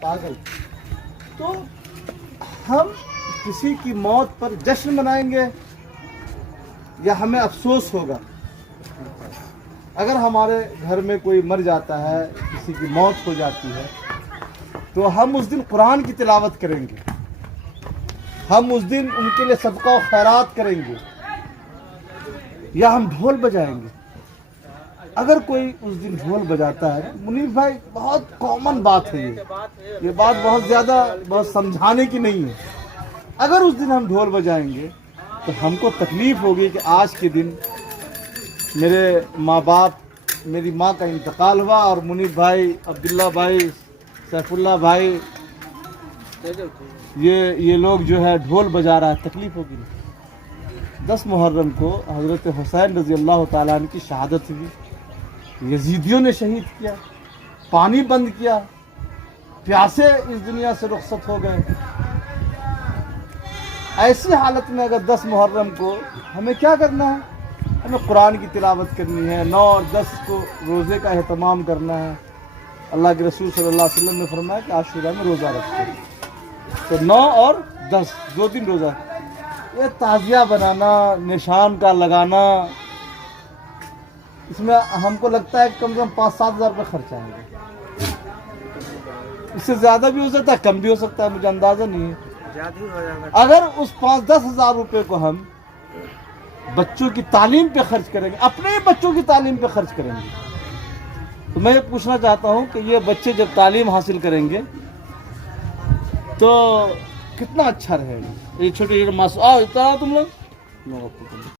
पागल। तो हम किसी की मौत पर जश्न मनाएँगे, या हमें अफसोस होगा? अगर हमारे घर में कोई मर जाता है, किसी की मौत हो जाती है तो हम उस दिन कुरान की तिलावत करेंगे। हम उस दिन उनके लिए सबका खैरात करेंगे। या हम ढोल बजाएँगे। अगर कोई उस दिन ढोल बजाता है, मुनीर भाई, बहुत कॉमन बात है ये। ये बात बहुत ज़्यादा, बहुत समझाने की नहीं है। अगर उस दिन हम ढोल बजाएँगे तो हमको तकलीफ़ होगी कि आज के दिन मेरे माँ बाप मेरी माँ का इंतकाल हुआ और मुनीर भाई, अब्दुल्ला भाई, सैफुल्ला भाई, ये ये लोग जो है ढोल बजा रहा है, तकलीफ़ होगी ना दस मुहर्रम को हज़रत हुसैन रज़ी अल्लाह अन्हु की शहादत हुई। यजीदियों ने शहीद किया, पानी बंद किया, प्यासे इस दुनिया से रुखसत हो गए। ऐसी हालत में अगर दस मुहर्रम को हमें क्या करना है? हमें कुरान की तिलावत करनी है, नौ और दस को रोज़े का अहतमाम करना है। अल्लाह के रसूल सल्लल्लाहु अलैहि वसल्लम ने फरमाया कि आशुरा में रोज़ा रखो तो नौ और दस, दो दिन रोज़ा। ये ताज़िया बनाना, निशान का लगाना इसमें हमको लगता है कम से कम पाँच सात हज़ार रुपये खर्च आएँगे। इससे ज़्यादा भी हो सकता है कम भी हो सकता है मुझे अंदाज़ा नहीं है। अगर उस पाँच दस हज़ार रुपये को हम बच्चों की तालीम पे खर्च करेंगे अपने ही बच्चों की तालीम पे खर्च करेंगे तो मैं ये पूछना चाहता हूँ कि ये बच्चे जब तालीम हासिल करेंगे तो कितना अच्छा रहेगा? ये छोटे छोटे मासूम आओ इतना तुम लोग।